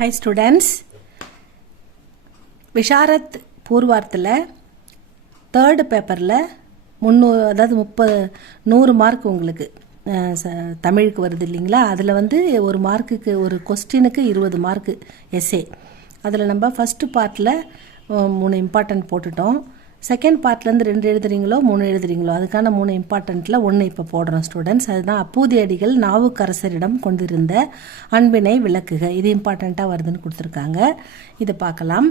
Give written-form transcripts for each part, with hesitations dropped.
Hi students, Visharad பூர்வார்த்தில் third பேப்பரில் 100 mark உங்களுக்கு தமிழுக்கு வருது இல்லைங்களா. அதில் ஒரு மார்க்குக்கு ஒரு கொஸ்டினுக்கு 20 மார்க்கு எஸ்ஏ. அதில் நம்ம ஃபஸ்ட்டு பார்ட்டில் 3 இம்பார்ட்டன்ட் போட்டுட்டோம். செகண்ட் பார்ட்லேருந்து 2 எழுதுறீங்களோ 3 எழுதுறீங்களோ அதுக்கான 3 இம்பார்ட்டண்ட்டில் 1 இப்போ போடுறோம் ஸ்டூடெண்ட்ஸ். அதுதான் அப்பூதியடிகள் நாவுக்கரசரிடம் கொண்டிருந்த அன்பினை விளக்குக. இது இம்பார்ட்டண்ட்டாக வருதுன்னு கொடுத்துருக்காங்க. இதை பார்க்கலாம்.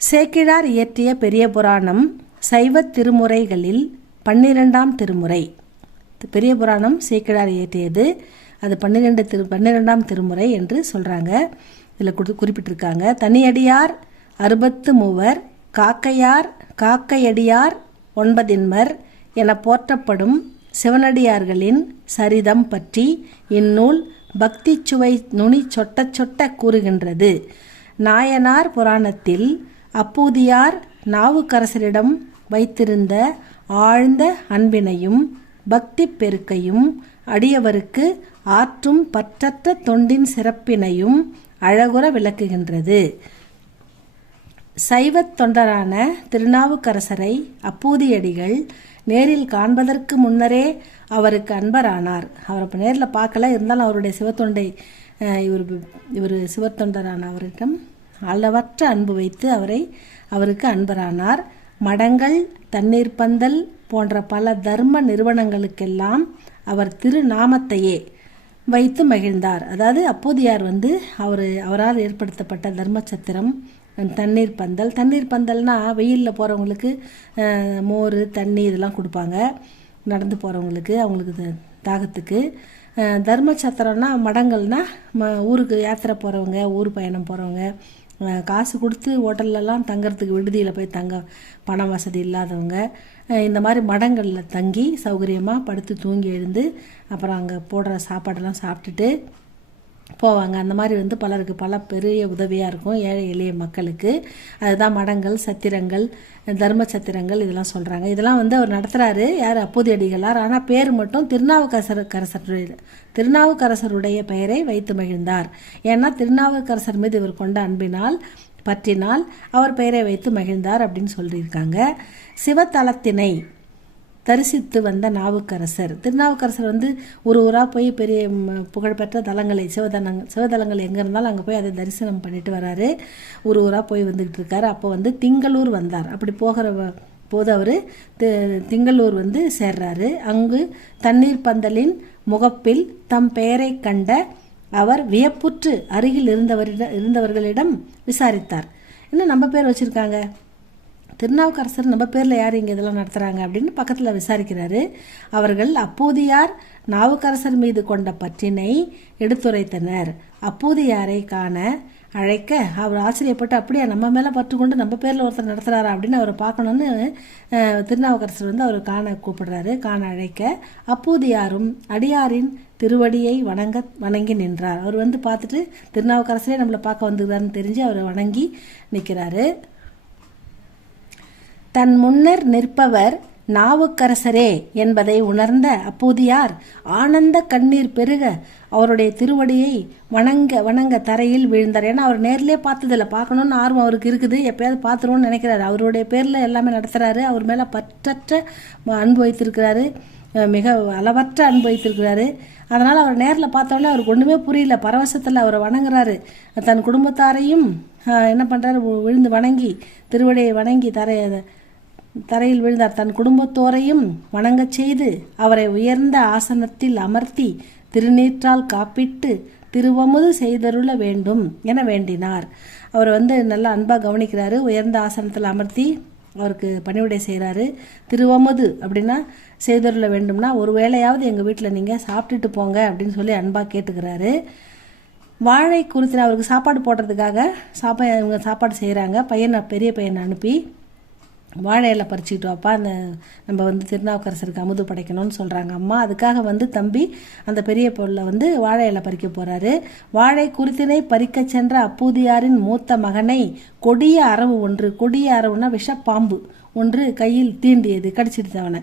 சேக்கிழார் இயற்றிய பெரிய புராணம் சைவ திருமுறைகளில் 12ஆம் திருமுறை. பெரிய புராணம் சேக்கிழார் இயற்றியது, அது 12ஆம் திருமுறை என்று சொல்கிறாங்க. இதில் குறிப்பிட்டிருக்காங்க. தனியடியார் 63, காக்கையார் காக்கையடியார் 9 என போற்றப்படும் சிவனடியார்களின் சரிதம் பற்றி இந்நூல் பக்தி சுவை நுனி சொட்ட சொட்ட கூறுகின்றது. நாயனார் புராணத்தில் அப்பூதியார் நாவுக்கரசரிடம் வைத்திருந்த ஆழ்ந்த அன்பினையும் பக்தி பெருக்கையும் அடியவருக்கு ஆற்றும் பற்றற்ற தொண்டின் சிறப்பினையும் அழகுற விளக்குகின்றது. சைவத் தொண்டரான திருநாவுக்கரசரை அப்பூதியடிகள் நேரில் காண்பதற்கு முன்னரே அவருக்கு அன்பரானார். அவர் இப்போ நேரில் பார்க்கல, இருந்தாலும் அவருடைய சிவத்தொண்டை இவர் சிவத்தொண்டரான அவரிடம் அளவற்ற அன்பு வைத்து அவருக்கு அன்பரானார். மடங்கள், தண்ணீர் பந்தல் போன்ற பல தர்ம நிறுவனங்களுக்கெல்லாம் அவர் திருநாமத்தையே வைத்து மகிழ்ந்தார். அதாவது அப்பூதியார் அவரால் ஏற்படுத்தப்பட்ட தர்மச்சத்திரம், தண்ணீர் பந்தல்னா வெயிலில் போகிறவங்களுக்கு மோர் தண்ணி இதெல்லாம் கொடுப்பாங்க, நடந்து போகிறவங்களுக்கு அவங்களுக்கு தாகத்துக்கு. தர்மச்சத்திரம்னா மடங்கள்னா ஊருக்கு யாத்திரை போகிறவங்க, ஊர் பயணம் போகிறவங்க, காசு கொடுத்து ஹோட்டல்லலாம் தங்கிறதுக்கு விடுதியில் போய் பணம் வசதி இல்லாதவங்க இந்த மாதிரி மடங்களில் தங்கி சௌகரியமாக படுத்து தூங்கி எழுந்து அப்புறம் அங்கே போடுற சாப்பாடெல்லாம் சாப்பிட்டுட்டு போவாங்க. அந்த மாதிரி பலருக்கு பல பெரிய உதவியாக இருக்கும் ஏழை எளிய மக்களுக்கு. அதுதான் மடங்கள், சத்திரங்கள், தர்ம சத்திரங்கள் இதெல்லாம் சொல்கிறாங்க. இதெல்லாம் அவர் நடத்துகிறாரு, யார், அப்பூதியடிகளார். ஆனால் பேர் மட்டும் திருநாவுக்கரசருடைய பெயரை வைத்து மகிழ்ந்தார். ஏன்னா திருநாவுக்கரசர் மீது இவர் கொண்ட பற்றினால் அவர் பெயரை வைத்து மகிழ்ந்தார் அப்படின்னு சொல்லியிருக்காங்க. சிவத்தலத்தினை தரிசித்து வந்த நாவுக்கரசர், திருநாவுக்கரசர் ஒரு ஊராக போய் பெரிய புகழ்பெற்ற தலங்களை சிவதலங்கள் எங்கே இருந்தாலும் அங்கே போய் அதை தரிசனம் பண்ணிட்டு வராரு. ஒரு ஊராக போய் வந்துக்கிட்டு இருக்காரு. அப்போ திங்களூர் வந்தார். அப்படி போகிற போது அவர் திங்களூர் சேர்றாரு. அங்கு தண்ணீர் பந்தலின் முகப்பில் தம் பெயரை கண்ட அவர் வியப்புற்று அருகில் இருந்தவர்களிடம் விசாரித்தார். என்ன நம்ம பேர் வச்சுருக்காங்க, திருநாவுக்கரசர் நம்ம பேரில் யார் இங்கே இதெல்லாம் நடத்துகிறாங்க அப்படின்னு பக்கத்தில் விசாரிக்கிறாரு. அவர்கள் அப்பூதியார் நாவுக்கரசர் மீது கொண்ட பற்றினை எடுத்துரைத்தனர். அப்பூதியாரை காண அழைக்க அவர் ஆச்சரியப்பட்டு, அப்படியே நம்ம மேலே பற்று கொண்டு நம்ம பேரில் ஒருத்தர் நடத்துகிறாரா அப்படின்னு அவரை பார்க்கணுன்னு திருநாவுக்கரசர் அவரை காண கூப்பிடுறாரு. காண அழைக்க அப்பூதியாரும் அடியாரின் திருவடியை வணங்கி நின்றார். அவர் பார்த்துட்டு திருநாவுக்கரசரே நம்மளை பார்க்க வந்துக்கிறாருன்னு தெரிஞ்சு அவரை வணங்கி நிற்கிறாரு. தன் முன்னர் நிற்பவர் நாவுக்கரசரே என்பதை உணர்ந்த அப்பூதியார் ஆனந்த கண்ணீர் பெருக அவருடைய திருவடியை வணங்க தரையில் விழுந்தார். ஏன்னா அவர் நேர்லேயே பார்த்ததில்ல, பார்க்கணுன்னு ஆர்வம் அவருக்கு இருக்குது, எப்பயாவது பார்த்துருவோன்னு நினைக்கிறாரு. அவருடைய பேரில் எல்லாமே நடத்துகிறாரு. அவர் மேலே பற்றற்ற அன்பு வைத்திருக்கிறாரு, மிக அளவற்ற அன்பு வைத்திருக்கிறாரு. அதனால் அவர் நேரில் பார்த்தோன்னே அவருக்கு ஒன்றுமே புரியல, பரவசத்தில் அவரை வணங்குறாரு. தன் குடும்பத்தாரையும் என்ன பண்ணுறாரு, விழுந்து வணங்கி திருவடியை வணங்கி தரையில் விழுந்தார். தன் குடும்பத்தோரையும் வணங்கச் செய்து அவரை உயர்ந்த ஆசனத்தில் அமர்த்தி திருநீற்றால் காப்பிட்டு திருவமுது செய்தருள வேண்டும் என வேண்டினார். அவர் நல்லா அன்பாக கவனிக்கிறாரு. உயர்ந்த ஆசனத்தில் அமர்த்தி அவருக்கு பணிவிடை செய்கிறாரு. திருவமுது அப்படின்னா செய்தருள வேண்டும்னா ஒரு வேளையாவது எங்கள் வீட்டில் நீங்கள் சாப்பிட்டுட்டு போங்க அப்படின்னு சொல்லி அன்பாக கேட்டுக்கிறாரு. வாழை குறித்து அவருக்கு சாப்பாடு போடுறதுக்காக இவங்க சாப்பாடு செய்கிறாங்க. பெரிய பையனை அனுப்பி வாழை இலை பறிச்சுக்கிட்டு வாப்பா, நம்ம திருநாவுக்கரசருக்கு அமுது படைக்கணும்னு சொல்கிறாங்க அம்மா. அதுக்காக தம்பி அந்த பெரிய பொருளை வாழை இலை பறிக்க போகிறாரு. வாழை குருத்தினை பறிக்க சென்ற அப்பூதியாரின் மூத்த மகனை கொடிய அரவுனா விஷப்பாம்பு ஒன்று கையில் தீண்டியது, கடிச்சிடுத்தவனை.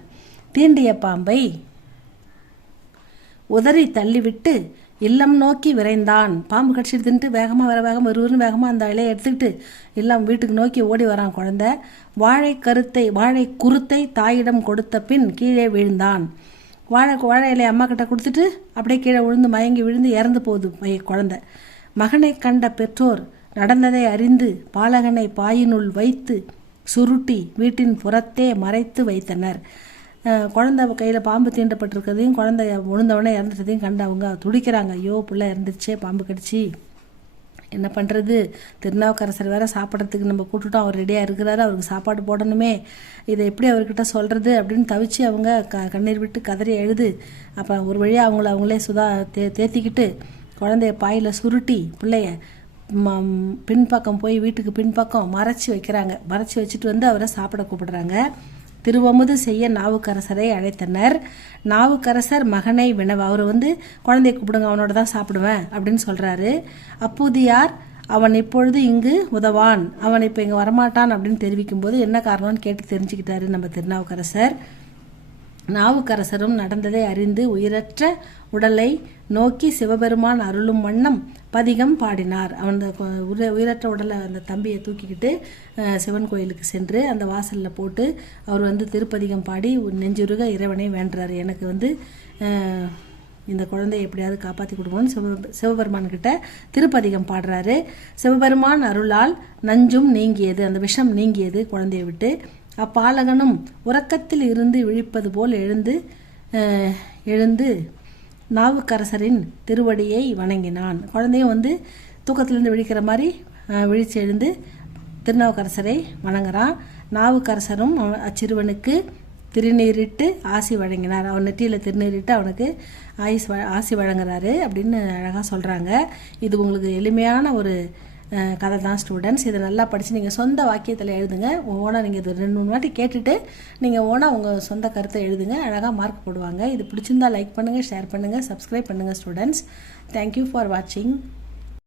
தீண்டிய பாம்பை உதறி தள்ளிவிட்டு இல்லம் நோக்கி விரைந்தான். பாம்பு கடிச்சிட்டு தின்ட்டு வேகமாக வேகமாக வேகமாக அந்த இலையை எடுத்துக்கிட்டு இல்லம் வீட்டுக்கு நோக்கி ஓடி வரான் குழந்தை. வாழை குருத்தை தாயிடம் கொடுத்த பின் கீழே விழுந்தான். வாழை இலையை அம்மா கிட்ட கொடுத்துட்டு அப்படியே கீழே மயங்கி விழுந்து இறந்து போகுது குழந்தை. மகனை கண்ட பெற்றோர் நடந்ததை அறிந்து பாலகனை பாயினுள் வைத்து சுருட்டி வீட்டின் புறத்தே மறைத்து வைத்தனர். குழந்தை கையில் பாம்பு தீண்டப்பட்டிருக்கிறதையும் குழந்தை விழுந்தவொடனே இறந்துட்டதையும் கண்டு அவங்க துடிக்கிறாங்க. ஐயோ பிள்ளை இறந்துருச்சே, பாம்பு கடிச்சு என்ன பண்ணுறது, திருநாவுக்கரசர் வேறு சாப்பிட்றதுக்கு நம்ம கூட்டுட்டோம், அவர் ரெடியாக இருக்கிறாரு, அவருக்கு சாப்பாடு போடணுமே, இதை எப்படி அவர்கிட்ட சொல்கிறது அப்படின்னு தவிச்சு அவங்க கண்ணீர் விட்டு கதறி எழுது. அப்போ ஒரு வழியாக அவங்களே தேத்திக்கிட்டு குழந்தைய பாயில் சுருட்டி பிள்ளைய பின்பக்கம் போய் வீட்டுக்கு பின்பக்கம் மறைச்சி வைக்கிறாங்க. மறைச்சி வச்சுட்டு வந்து அவரை சாப்பிட கூப்பிடுறாங்க. திருவமுது செய்ய நாவுக்கரசரை அழைத்தனர். நாவுக்கரசர் மகனை வினவ, அவர் குழந்தைய கூப்பிடுங்க, அவனோட தான் சாப்பிடுவேன் அப்படின்னு சொல்கிறாரு. அப்பூதியார் அவன் இப்பொழுது இங்கு உதவான், அவன் இப்போ இங்கே வரமாட்டான் அப்படின்னு தெரிவிக்கும்போது என்ன காரணம்னு கேட்டு தெரிஞ்சுக்கிட்டாரு நம்ம திருநாவுக்கரசர். நாவுக்கரசரும் நடந்ததை அறிந்து உயிரற்ற உடலை நோக்கி சிவபெருமான் அருளும் வண்ணம் பதிகம் பாடினார். அவன் உயிரற்ற உடலை அந்த தம்பியை தூக்கிக்கிட்டு சிவன் கோயிலுக்கு சென்று அந்த வாசலில் போட்டு அவர் திருப்பதிகம் பாடி நெஞ்சுருக இறைவனை வேண்டுறார். எனக்கு இந்த குழந்தையை எப்படியாவது காப்பாற்றி கொடுக்கணும்னு சிவபெருமான் கிட்ட திருப்பதிகம் பாடுறாரு. சிவபெருமான் அருளால் நஞ்சும் நீங்கியது, அந்த விஷம் நீங்கியது குழந்தையை விட்டு. அப்பாலகனும் உறக்கத்தில் இருந்து விழிப்பது போல் எழுந்து நாவுக்கரசரின் திருவடியை வணங்கினான். குழந்தையும் தூக்கத்திலிருந்து விழிக்கிற மாதிரி விழிச்சு எழுந்து திருநாவுக்கரசரை வணங்குறான். நாவுக்கரசரும் அச்சிறுவனுக்கு திருநீரிட்டு ஆசி வழங்கினார். அவன் நெற்றியில் திருநீரிட்டு அவனுக்கு ஆசி வழங்குறாரு அப்படின்னு அழகாக சொல்கிறாங்க. இது உங்களுக்கு எளிமையான ஒரு கதை தான் ஸ்டூடெண்ட்ஸ். இதை நல்லா படித்து நீங்கள் சொந்த வாக்கியத்தில் எழுதுங்க. ஓனாக நீங்கள் இது 2-3 வாட்டி கேட்டுட்டு நீங்கள் ஓனாக உங்கள் சொந்த கருத்தை எழுதுங்க. அழகாக மார்க் போடுவாங்க. இது பிடிச்சிருந்தால் லைக் பண்ணுங்கள், ஷேர் பண்ணுங்கள், சப்ஸ்கிரைப் பண்ணுங்கள் ஸ்டூடெண்ட்ஸ். தேங்க்யூ ஃபார் வாட்சிங்.